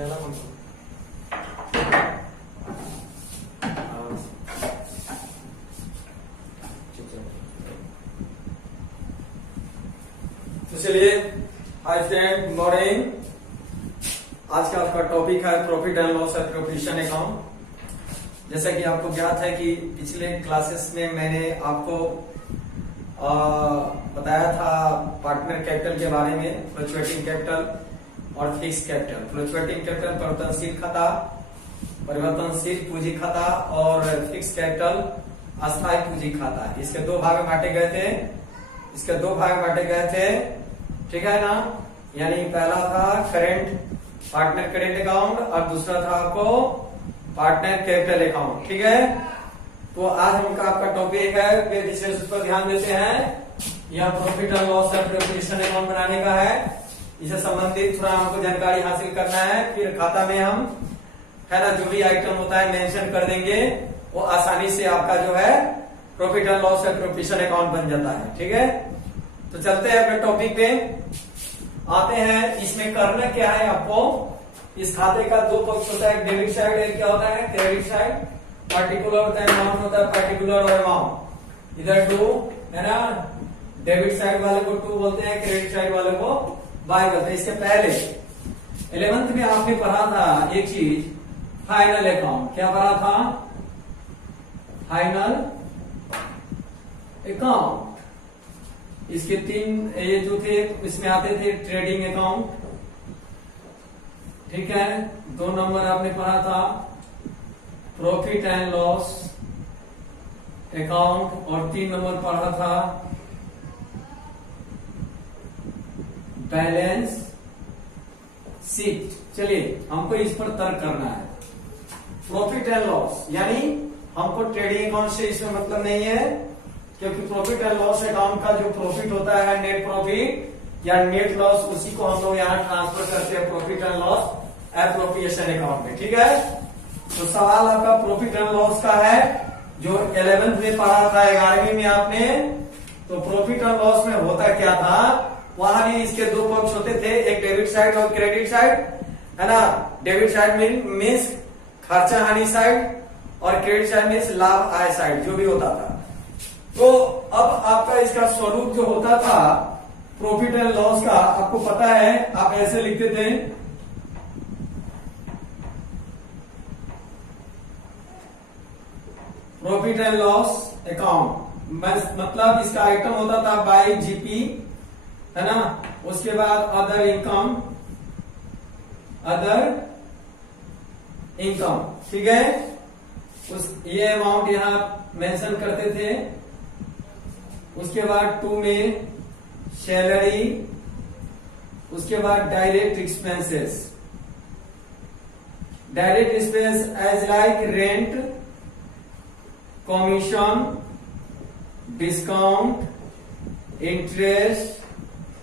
जाना हमको। तो चलिए, हाय फ्रेंड, गुड मॉर्निंग। आज का आपका टॉपिक है profit and loss appropriation account. जैसा कि आपको ज्ञात है कि पिछले क्लासेस में मैंने आपको बताया था पार्टनर कैपिटल के बारे में, फ्लक्चुएटिंग कैपिटल और फिक्स कैपिटल। फ्लक्चुएटिंग कैपिटल परिवर्तनशील खाता, परिवर्तनशील पूंजी खाता, और फिक्स कैपिटल अस्थायी पूंजी खाता। इसके दो भाग में बांटे गए थे, ठीक है ना। यानी पहला था करेंट पार्टनर करेंट अकाउंट और दूसरा था आपको पार्टनर कैपिटल अकाउंट, ठीक है। तो आज हमका आपका टॉपिक है, विशेष उस पर ध्यान देते हैं। यह profit and loss appropriation account बनाने का है। इससे संबंधित थोड़ा हमको जानकारी हासिल करना है। फिर खाता में हम है ना जो भी आइटम होता है मेंशन कर देंगे, वो आसानी से आपका जो है profit and loss appropriation account बन जाता है, ठीक है। तो चलते हैं अपने टॉपिक पे, आते हैं। इसमें करना क्या है आपको, इस खाते का दो पक्ष होता है, डेबिट साइड एक क्या होता है क्रेडिट साइड। पार्टिकुलर होता है, अमाउंट होता है पार्टिकुलर और अमाउंट। इधर टू है ना, डेबिट साइड वाले को टू बोलते हैं, क्रेडिट साइड वाले को बाय बोलते हैं। इसके पहले 11th में आपने पढ़ा था एक चीज, फाइनल अकाउंट। क्या पढ़ा था? Final account. इसके तीन ये जो थे इसमें आते थे, ट्रेडिंग अकाउंट, ठीक है। 2 नंबर आपने पढ़ा था प्रॉफिट एंड लॉस अकाउंट, और 3 नंबर पढ़ा था बैलेंस शीट। चलिए, हमको इस पर तर्क करना है। प्रॉफिट एंड लॉस यानी हमको ट्रेडिंग अकाउंट से इसमें मतलब नहीं है, क्योंकि प्रॉफिट एंड लॉस अकाउंट का जो प्रॉफिट होता है नेट प्रॉफिट या नेट लॉस, उसी को हम लोग यहाँ ट्रांसफर करते हैं profit and loss appropriation account में, ठीक है। तो सवाल आपका प्रॉफिट एंड लॉस का है, जो 11th में पढ़ा था 11वीं में आपने। तो प्रॉफिट एंड लॉस में होता क्या था, वहां भी इसके दो पक्ष होते थे, एक डेबिट साइड और क्रेडिट साइड, है ना। डेबिट साइड मीन्स खर्चा हानि साइड, और क्रेडिट साइड मीन्स लाभ आय साइड, जो भी होता था। तो अब आपका इसका स्वरूप जो होता था प्रॉफिट एंड लॉस का, आपको पता है, आप ऐसे लिखते थे, प्रॉफिट एंड लॉस अकाउंट। मतलब इसका आइटम होता था बाय जीपी, है ना। उसके बाद अदर इनकम, ठीक है। ये अमाउंट यहां मेंशन करते थे। उसके बाद 2 में सैलरी, उसके बाद direct expenses. Direct expense as like rent, commission, discount, interest,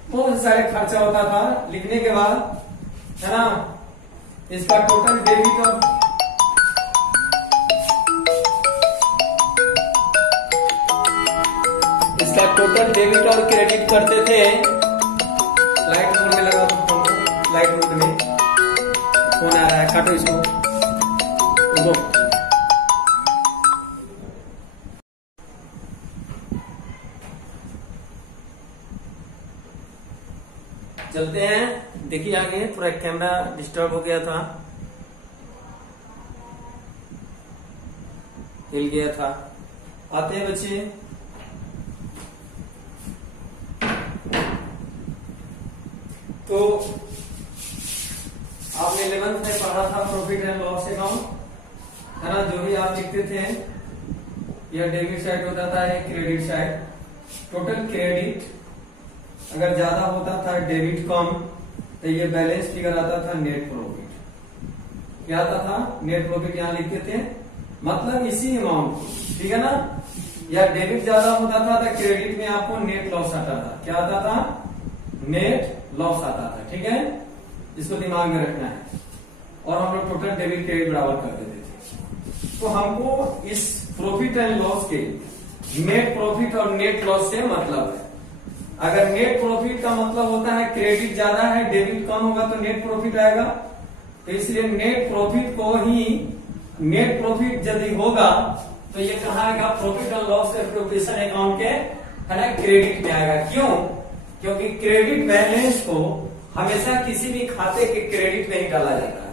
बहुत सारे खर्चा होता था। लिखने के बाद, है ना, इसका टोटल डेबिट और क्रेडिट करते थे। लाइट मोड में लगा दो फोन को, लाइट मोड में फोन आ रहा है, काटो इसको। चलते हैं, देखिए आगे। थोड़ा कैमरा डिस्टर्ब हो गया था, हिल गया था। आते हैं बच्चे, तो आपने 11th में पढ़ा था प्रॉफिट एंड लॉस अकाउंट, है ना। जो भी आप लिखते थे, यह डेबिट साइड होता था, यह क्रेडिट साइड। टोटल क्रेडिट अगर ज्यादा होता था, डेबिट कम, तो ये बैलेंस फिगर आता था नेट प्रॉफिट। क्या आता था? नेट प्रॉफिट यहां लिखते थे, मतलब इसी अमाउंट, ठीक है ना। या डेबिट ज्यादा होता था तो क्रेडिट में आपको नेट लॉस आता था। क्या आता था? नेट लॉस आता था, ठीक है। इसको दिमाग में रखना है। और हम लोग टोटल डेबिट क्रेडिट बराबर कर देते थे। तो हमको इस प्रॉफिट एंड लॉस के नेट प्रॉफिट और नेट लॉस से मतलब है। अगर नेट प्रॉफिट का मतलब होता है क्रेडिट ज्यादा है, डेबिट कम होगा तो नेट प्रॉफिट आएगा। तो इसलिए नेट प्रॉफिट को ही, नेट प्रॉफिट यदि होगा तो ये कहाँ आएगा, profit and loss appropriation account के, है ना, क्रेडिट में आएगा। क्यों? क्योंकि क्रेडिट बैलेंस को हमेशा किसी भी खाते के क्रेडिट में ही डाला जाता है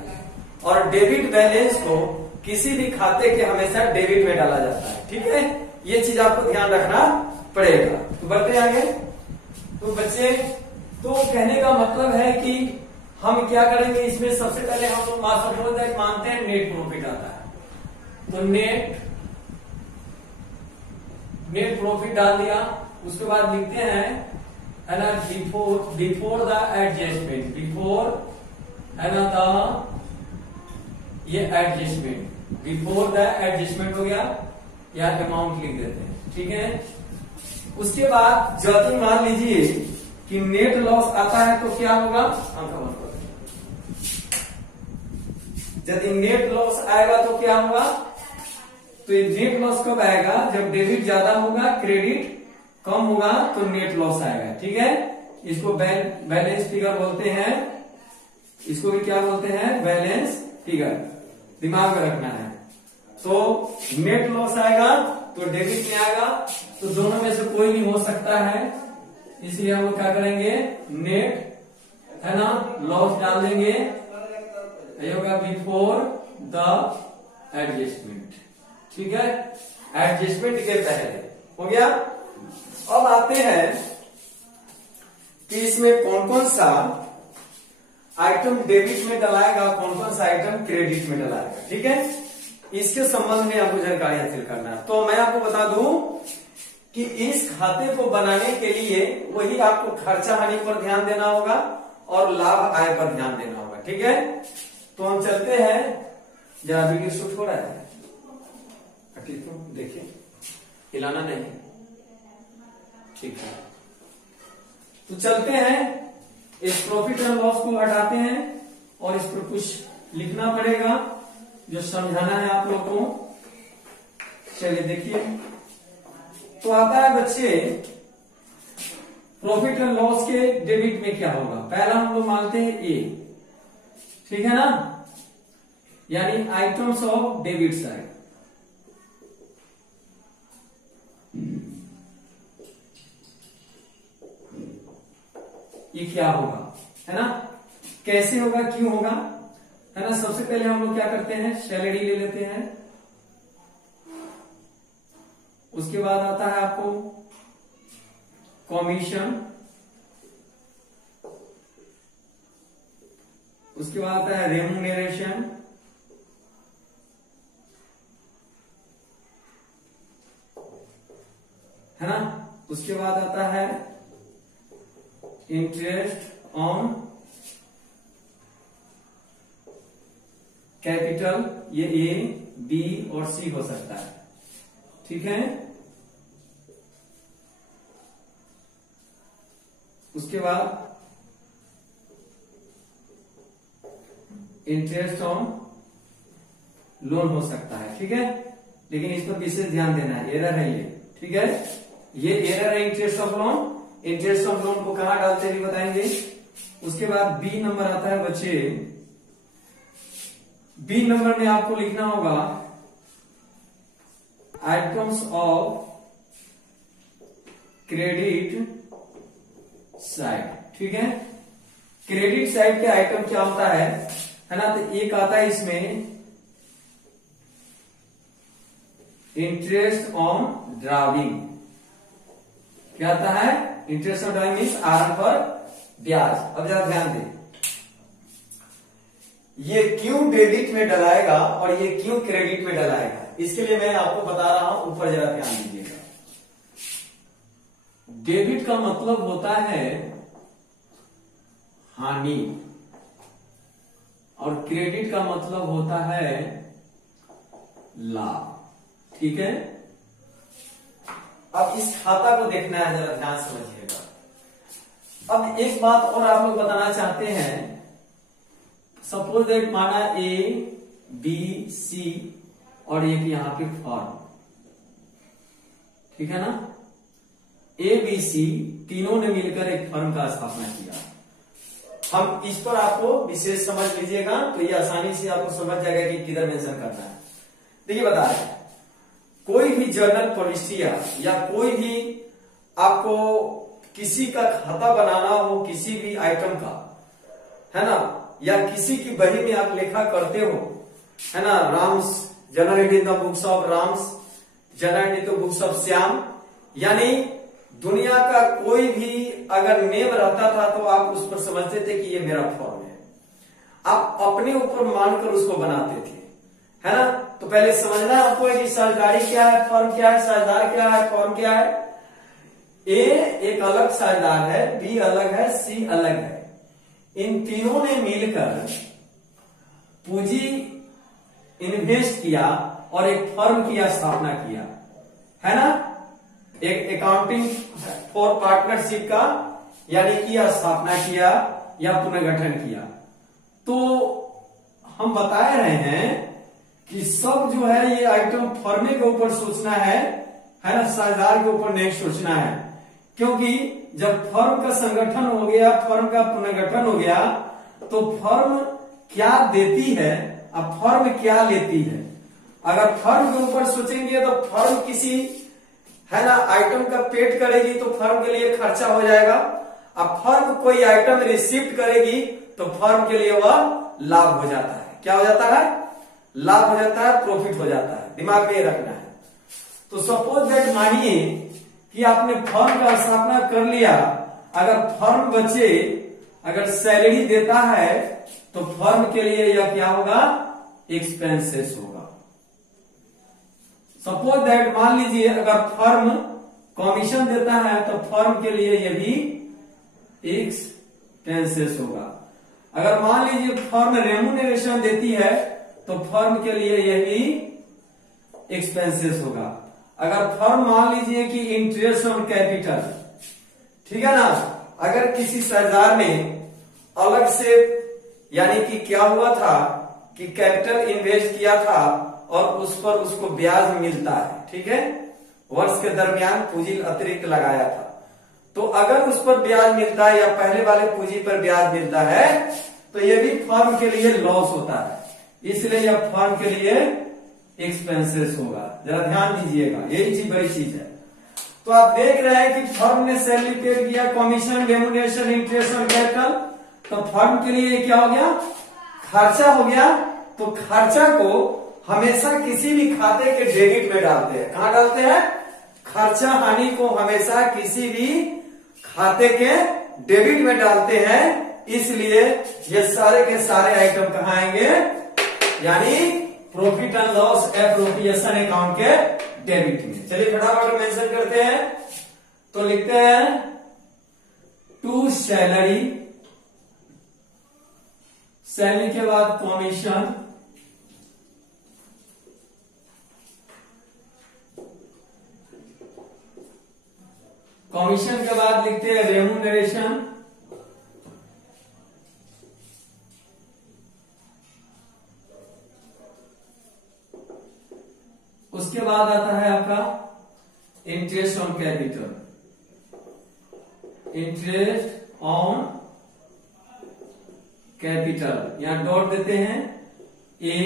और डेबिट बैलेंस को किसी भी खाते के हमेशा डेबिट में डाला जाता है। ठीक है, ये चीज आपको ध्यान रखना पड़ेगा। तो बढ़ते आगे। तो बच्चे, तो कहने का मतलब है कि हम क्या करेंगे इसमें, सबसे पहले हम लोग मानते हैं नेट प्रॉफिट आता है, तो नेट प्रॉफिट डाल दिया। उसके बाद लिखते हैं, है ना, बिफोर द एडजस्टमेंट, बिफोर, है ना, ये एडजस्टमेंट, बिफोर द एडजस्टमेंट हो गया, या अमाउंट लिख देते हैं। ठीक है, उसके बाद यदि मान लीजिए कि नेट लॉस आता है तो क्या होगा, यदि नेट लॉस आएगा तो क्या होगा, तो ये नेट लॉस कब आएगा, जब डेबिट ज्यादा होगा, क्रेडिट कम होगा, तो नेट लॉस आएगा। ठीक है, इसको बैलेंस फिगर बोलते हैं, इसको भी क्या बोलते हैं, बैलेंस फिगर, दिमाग में रखना है। तो नेट लॉस आएगा तो डेबिट में आएगा, तो दोनों में से कोई भी हो सकता है, इसलिए हम लोग क्या करेंगे, नेट, है ना, लॉस डाल देंगे, ये होगा बिफोर द एडजस्टमेंट। ठीक है, एडजस्टमेंट के पहले हो गया। अब आते हैं कि इसमें कौन कौन सा आइटम डेबिट में डलाएगा, कौन कौन सा आइटम क्रेडिट में डलाएगा। ठीक है, इसके संबंध में आपको जानकारी हासिल करना है। तो मैं आपको बता दूं कि इस खाते को बनाने के लिए वही आपको खर्चा हानि पर ध्यान देना होगा और लाभ आय पर ध्यान देना होगा। ठीक है, तो हम चलते हैं, जरा वीडियो शूट हो रहा है, ठीक है, देखिए, हिलाना नहीं, ठीक है। तो चलते हैं, इस प्रॉफिट एंड लॉस को हटाते हैं और इस पर कुछ लिखना पड़ेगा जो समझाना है आप लोगों को। चलिए देखिए, तो आता है बच्चे, प्रॉफिट एंड लॉस के डेबिट में क्या होगा। पहला हम लोग मानते हैं ए, ठीक है ना, यानी आइटम्स ऑफ डेबिट साइड। ये क्या होगा, है ना, कैसे होगा, क्यों होगा, है ना। सबसे पहले हम लोग क्या करते हैं, सैलरी ले लेते हैं। उसके बाद आता है आपको कमीशन, उसके बाद आता है रेम्यूनरेशन, है ना। उसके बाद आता है इंटरेस्ट ऑन कैपिटल, ये ए, बी और सी हो सकता है। ठीक है, उसके बाद इंटरेस्ट ऑन लोन हो सकता है। ठीक है, लेकिन इस पर विशेष ध्यान देना है, एरर है ये। ठीक है, ये एरर है, interest of loan. Interest of loan को कहां डालते हैं बताएंगे। उसके बाद बी नंबर आता है बच्चे, बी नंबर में आपको लिखना होगा आइटम्स ऑफ क्रेडिट साइड। ठीक है, क्रेडिट साइड के आइटम क्या होता है ना। तो एक आता है इसमें इंटरेस्ट ऑन ड्राविंग, क्या आता है, इंटरेस्ट ऑन ड्राविंग मीन्स आरंभ पर ब्याज। अब जरा ध्यान दें, ये क्यों डेबिट में डलाएगा और ये क्यों क्रेडिट में डलाएगा, इसके लिए मैं आपको बता रहा हूं, ऊपर जरा ध्यान दीजिएगा। डेबिट का मतलब होता है हानि और क्रेडिट का मतलब होता है लाभ। ठीक है, अब इस खाता को देखना है, जरा ध्यान समझिएगा। अब एक बात और आप लोग बताना चाहते हैं, सपोज दैट माना ए, बी, सी और एक यहां पे फर्म। ठीक है ना, ए, बी, सी तीनों ने मिलकर एक फर्म का स्थापना किया। हम इस पर आपको विशेष समझ लीजिएगा तो ये आसानी से आपको समझ जाएगा कि किधर मेंशन करना है। देखिए बता रहे हैं, कोई भी जर्नल प्रविष्टियां या कोई भी आपको किसी का खाता बनाना हो, किसी भी आइटम का, है ना, या किसी की बही में आप लेखा करते हो, है ना, Ram's general in the books of Ram's, general in the books of Shyam, यानी दुनिया का कोई भी अगर नेम रहता था तो आप उस पर समझते थे कि ये मेरा फॉर्म है, आप अपने ऊपर मानकर उसको बनाते थे, है ना। तो पहले समझना आपको है कि साझेदारी क्या है, फॉर्म क्या है, साझेदार क्या है, फॉर्म क्या है। ए एक अलग साझेदार है, बी अलग है, सी अलग है। इन तीनों ने मिलकर पूंजी इन्वेस्ट किया और एक फर्म की स्थापना किया, है ना। एक अकाउंटिंग फॉर पार्टनरशिप का यानी कि स्थापना किया या पुनर्गठन किया। तो हम बता रहे हैं कि सब जो है ये आइटम फर्म के ऊपर सोचना है ना, साझेदार के ऊपर नहीं सोचना है। क्योंकि जब फर्म का संगठन हो गया, फर्म का पुनर्गठन हो गया, तो फर्म क्या देती है अब फर्म क्या लेती है। अगर फर्म के ऊपर सोचेंगे तो फर्म किसी, है ना, आइटम का पेड करेगी तो फर्म के लिए खर्चा हो जाएगा। अब फर्म कोई आइटम रिसीव करेगी तो फर्म के लिए वह लाभ हो जाता है। क्या हो जाता है? लाभ हो जाता है, प्रॉफिट हो जाता है। दिमाग में ये रखना है। तो सपोज दैट मानिए कि आपने फर्म का स्थापना कर लिया, अगर फर्म बचे, अगर सैलरी देता है तो फर्म के लिए यह क्या होगा? एक्सपेंसेस होगा। सपोज दैट मान लीजिए अगर फर्म कमीशन देता है तो फर्म के लिए यह भी एक्सपेंसेस होगा। अगर मान लीजिए फर्म रेम्यूनरेशन देती है तो फर्म के लिए यह भी एक्सपेंसेस होगा। अगर फर्म मान लीजिए कि इंटरेस्ट ऑन कैपिटल, ठीक है ना, अगर किसी साझेदार ने अलग से, यानी कि क्या हुआ था कि कैपिटल इन्वेस्ट किया था और उस पर उसको ब्याज मिलता है, ठीक है, वर्ष के दरमियान पूंजी अतिरिक्त लगाया था, तो अगर उस पर ब्याज मिलता है या पहले वाले पूंजी पर ब्याज मिलता है तो यह भी फर्म के लिए लॉस होता है, इसलिए यह फर्म के लिए एक्सपेंसेस होगा। जरा ध्यान दीजिएगा, यही चीज बड़ी चीज है। तो आप देख रहे हैं कि फर्म ने सैलरी पेड किया, commission, remuneration, interest on capital, तो फर्म के लिए क्या हो गया? खर्चा हो गया। तो खर्चा को हमेशा किसी भी खाते के डेबिट में डालते हैं। कहां डालते हैं? खर्चा हानि को हमेशा किसी भी खाते के डेबिट में डालते हैं, इसलिए ये सारे के सारे आइटम कहां आएंगे? यानी profit and loss appropriation account के डेबिट में। चलिए फटाफट मेंशन करते हैं। तो लिखते हैं टू सैलरी, सैलरी के बाद कमीशन, कमीशन के बाद लिखते हैं रेम्यूनरेशन, उसके बाद आता है आपका interest on capital, interest on capital, यहां डॉट देते हैं ए,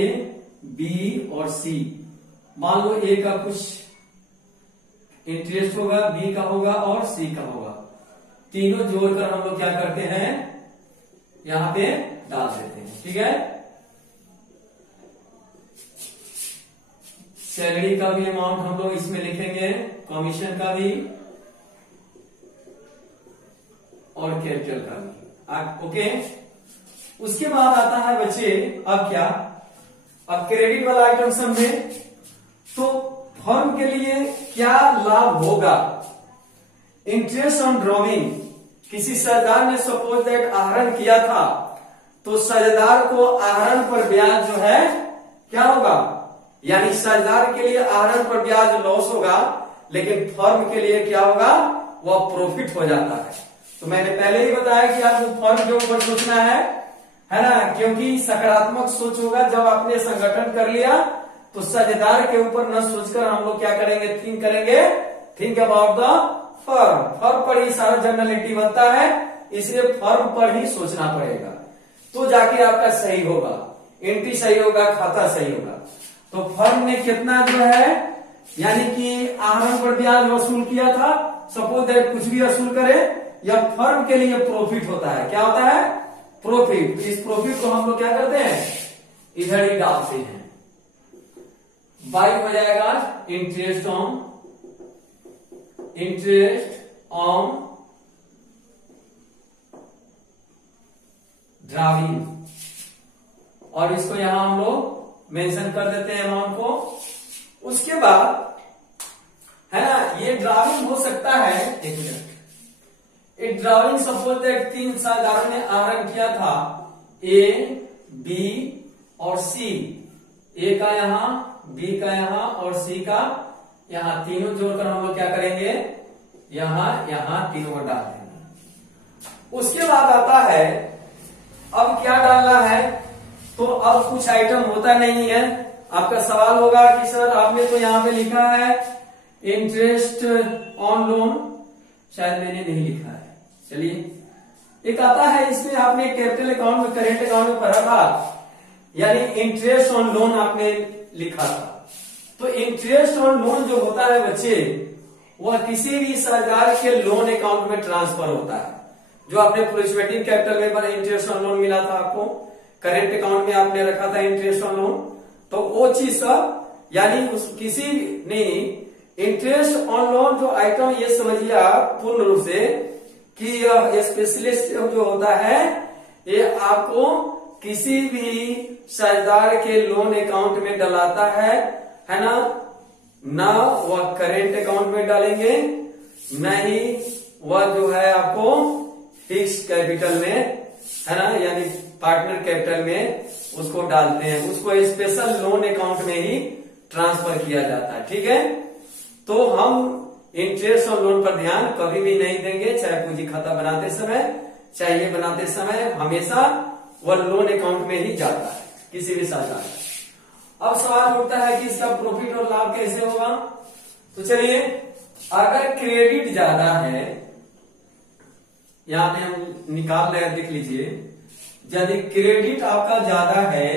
बी और सी। मान लो ए का कुछ इंटरेस्ट होगा, बी का होगा और सी का होगा, तीनों जोड़कर हम लोग क्या करते हैं? यहां पे डाल देते हैं, ठीक है। सैलरी का भी अमाउंट हम लोग इसमें लिखेंगे, कमीशन का भी और कैपिटल का भी, ओके। उसके बाद आता है बच्चे, अब क्या? अब क्रेडिट वाला आइटम समझे। तो फर्म के लिए क्या लाभ होगा? इंटरेस्ट ऑन ड्रॉइंग, किसी साझेदार ने सपोज दैट आहरण किया था, तो साझेदार को आहरण पर ब्याज जो है क्या होगा? यानी साझेदार के लिए आहरण पर ब्याज लॉस होगा, लेकिन फर्म के लिए क्या होगा? वह प्रॉफिट हो जाता है। तो मैंने पहले ही बताया कि आपको फर्म के ऊपर सोचना है ना, क्योंकि सकारात्मक सोच होगा। जब आपने संगठन कर लिया तो साझेदार के ऊपर न सोचकर हम लोग क्या करेंगे? थिंक करेंगे, think about the firm. Firm पर ही सारा जर्नलिटी बनता है, इसलिए फर्म पर ही सोचना पड़ेगा, तो जाके आपका सही होगा, एंट्री सही होगा, खाता सही होगा। तो फर्म ने कितना जो है यानी कि आहरण पर ब्याज वसूल किया था, सपोज दैट कुछ भी वसूल करे, या फर्म के लिए प्रॉफिट होता है। क्या होता है? प्रॉफिट। इस प्रॉफिट को हम लोग क्या करते हैं, इधर ही डालते हैं। बाई हो जाएगा इंटरेस्ट ऑन ड्राविंग, और इसको यहां हम लोग मेंशन कर देते हैं अमाउंट को। उसके बाद है ना, ये ड्राविंग हो सकता है, एक मिनट, ये ड्राविंग सपोज दैट 3 साझेदारों ने आहरण किया था, ए, बी और सी। ए का यहां, बी का यहां और सी का यहां, तीनों जोड़कर हम लोग क्या करेंगे, यहां तीनों को डाल देंगे। उसके बाद आता है अब क्या डालना है, तो अब कुछ आइटम होता नहीं है। आपका सवाल होगा कि सर आपने तो यहां पे लिखा है इंटरेस्ट ऑन लोन, शायद मैंने नहीं लिखा है। चलिए, एक आता है इसमें आपने कैपिटल अकाउंट में, करेंट अकाउंट में पढ़ा था, यानी इंटरेस्ट ऑन लोन आपने लिखा था। तो इंटरेस्ट ऑन लोन जो होता है बच्चे, वह किसी भी सरकार के लोन अकाउंट में ट्रांसफर होता है। जो आपने प्रोस्पेक्टिव कैपिटल में इंटरेस्ट ऑन लोन मिला था आपको, करेंट अकाउंट में आपने रखा था इंटरेस्ट ऑन लोन, तो वो चीज सब यानी उस किसी नहीं, इंटरेस्ट ऑन लोन जो आइटम, ये समझिए आप पूर्ण रूप से कि यह स्पेशलिस्ट जो होता है, ये आपको किसी भी साझेदार के लोन अकाउंट में डलाता है ना वह करेंट अकाउंट में डालेंगे, न ही वह जो है आपको फिक्स कैपिटल में, है ना, यानी पार्टनर कैपिटल में उसको डालते हैं। उसको स्पेशल लोन अकाउंट में ही ट्रांसफर किया जाता है। ठीक है, तो हम इंटरेस्ट ऑन लोन पर ध्यान कभी भी नहीं देंगे, चाहे पूंजी खाता बनाते समय, चाहे ये बनाते समय, हमेशा वह लोन अकाउंट में ही जाता है किसी भी साझेदार। अब सवाल उठता है कि इसका प्रॉफिट और लाभ कैसे होगा। तो चलिए, अगर क्रेडिट ज्यादा है, यहां पे हम निकाल रहे हैं, देख लीजिए, यदि क्रेडिट आपका ज्यादा है,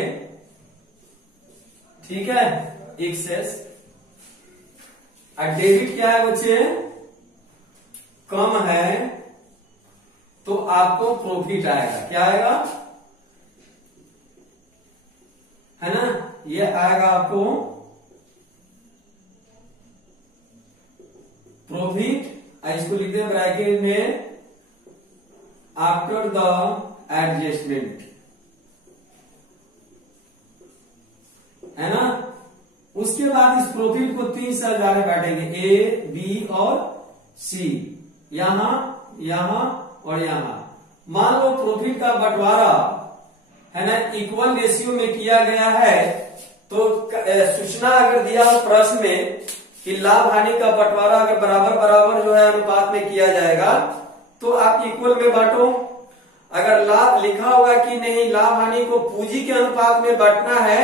ठीक है, एक्सेस, और डेबिट क्या है बच्चे, कम है, तो आपको प्रॉफिट आएगा। क्या आएगा, है ना, ये आएगा आपको प्रॉफिट। इसको लिखते हैं ब्रैकेट में, आफ्टर द एडजस्टमेंट, है ना। उसके बाद इस प्रॉफिट को 3 साझेदार में बांटेंगे, ए, बी और सी, यहां और यहां। मान लो प्रॉफिट का बंटवारा, है ना, इक्वल रेशियो में किया गया है, तो सूचना अगर दिया हो प्रश्न में कि लाभ हानि का बंटवारा अगर बराबर जो है अनुपात में किया जाएगा, तो आप इक्वल में बांटो। अगर लाभ लिखा होगा कि नहीं, लाभ हानि को पूंजी के अनुपात में बांटना है,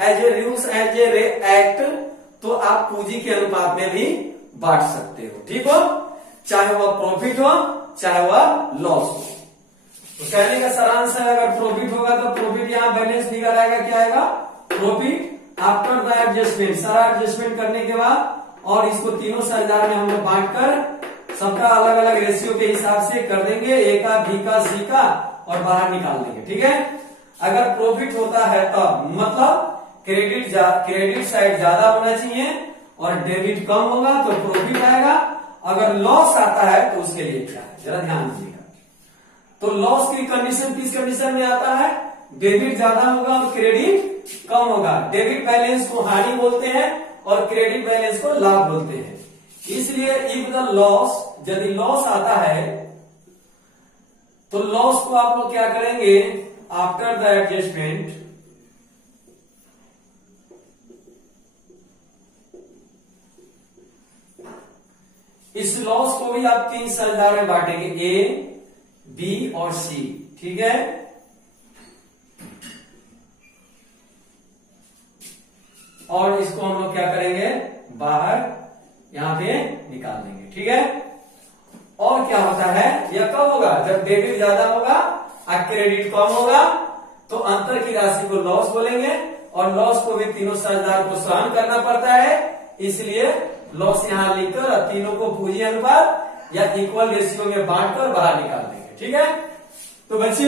as a rules as a act, तो आप पूंजी के अनुपात में भी बांट सकते हो। ठीक हो, चाहे वह प्रॉफिट हो चाहे वह लॉस हो। तो कहने का सारांश है, अगर प्रॉफिट होगा तो प्रॉफिट यहां बैलेंस फिगर आएगा, क्या आएगा, प्रॉफिट आफ्टर द एडजस्टमेंट, सारा एडजस्टमेंट करने के बाद, और इसको तीनों साझेदार में हम लोग बांटकर सबका अलग अलग रेशियो के हिसाब से कर देंगे, ए का, बी का, सी का, और बाहर निकाल देंगे। ठीक है, अगर प्रॉफिट होता है तब मतलब क्रेडिट साइड ज्यादा होना चाहिए और डेबिट कम होगा तो प्रॉफिट आएगा। अगर लॉस आता है तो उसके लिए क्या है, जरा ध्यान दीजिएगा। तो लॉस की कंडीशन किस कंडीशन में आता है, डेबिट ज्यादा होगा और क्रेडिट कम होगा। डेबिट बैलेंस को हानि बोलते हैं और क्रेडिट बैलेंस को लाभ बोलते हैं। इसलिए इफ द लॉस, यदि लॉस आता है तो लॉस को आप लोग क्या करेंगे, आफ्टर द एडजस्टमेंट, इस लॉस को भी आप 3 साझेदार में बांटेंगे, ए, बी और सी। ठीक है, और इसको हम लोग क्या करेंगे, बाहर यहां पे निकाल देंगे। ठीक है, और क्या होता है, यह कब होगा, जब डेबिट ज्यादा होगा और क्रेडिट कम होगा, तो अंतर की राशि को लॉस बोलेंगे, और लॉस को भी तीनों साझेदार को सहन करना पड़ता है, इसलिए लॉस यहां लिखकर तीनों को पूंजी अनुपात या इक्वल रेशियो में बांटकर बाहर निकाल देंगे। ठीक है, तो बच्चे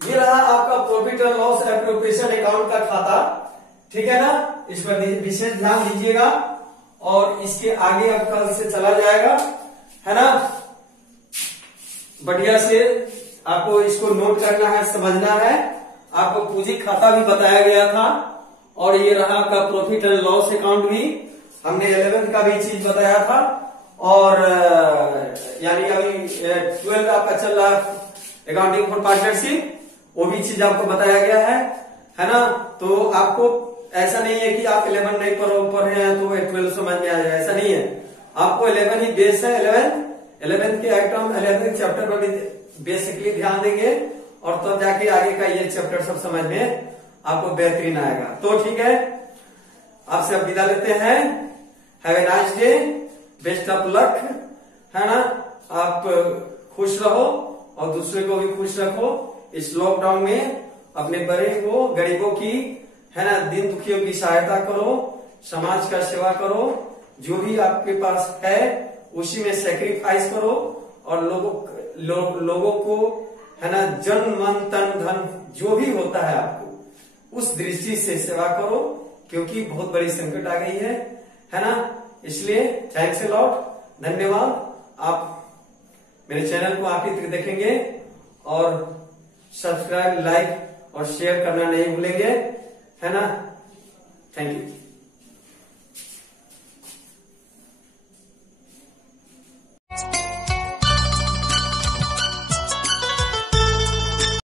ये रहा आपका profit and loss appropriation account का खाता। ठीक है ना, इस पर विशेष ध्यान दीजिएगा, और इसके आगे अब कल से चला जाएगा, है ना। बढ़िया से आपको इसको नोट करना है, समझना है। आपको पूंजी खाता भी बताया गया था, और ये रहा आपका प्रॉफिट एंड लॉस अकाउंट भी, हमने 11th का भी चीज बताया था, और यानी अभी 12 आपका चल रहा अकाउंटिंग फॉर पार्टनरशिप, वो भी चीज आपको बताया गया है ना। तो आपको ऐसा नहीं है कि आप 11 नहीं पर हैं तो 12 समझ में आ जाए, ऐसा नहीं है। आपको 11 ही बेस है, 11th के आइटम 11th चैप्टर पर भी बेसिकली ध्यान देंगे, और तो जाके आगे का ये चैप्टर सब समझ में आपको बेहतरीन आएगा। तो ठीक है, आपसे अब विदा लेते हैं। Have a nice day, best of luck, है ना। आप खुश रहो और दूसरे को भी खुश रखो। इस लॉकडाउन में अपने बड़े को, गरीबों की, है ना, दीन दुखियों की सहायता करो, समाज का सेवा करो, जो भी आपके पास है उसी में सेक्रीफाइस करो, और लोगों को, है ना, जन मन तन धन जो भी होता है आपको उस दृष्टि से सेवा करो, क्योंकि बहुत बड़ी संकट आ गई है ना। इसलिए थैंक्स अ लॉट, धन्यवाद। आप मेरे चैनल को आप ही देखेंगे, और सब्सक्राइब, लाइक और शेयर करना नहीं भूलेंगे, है ना। Thank you.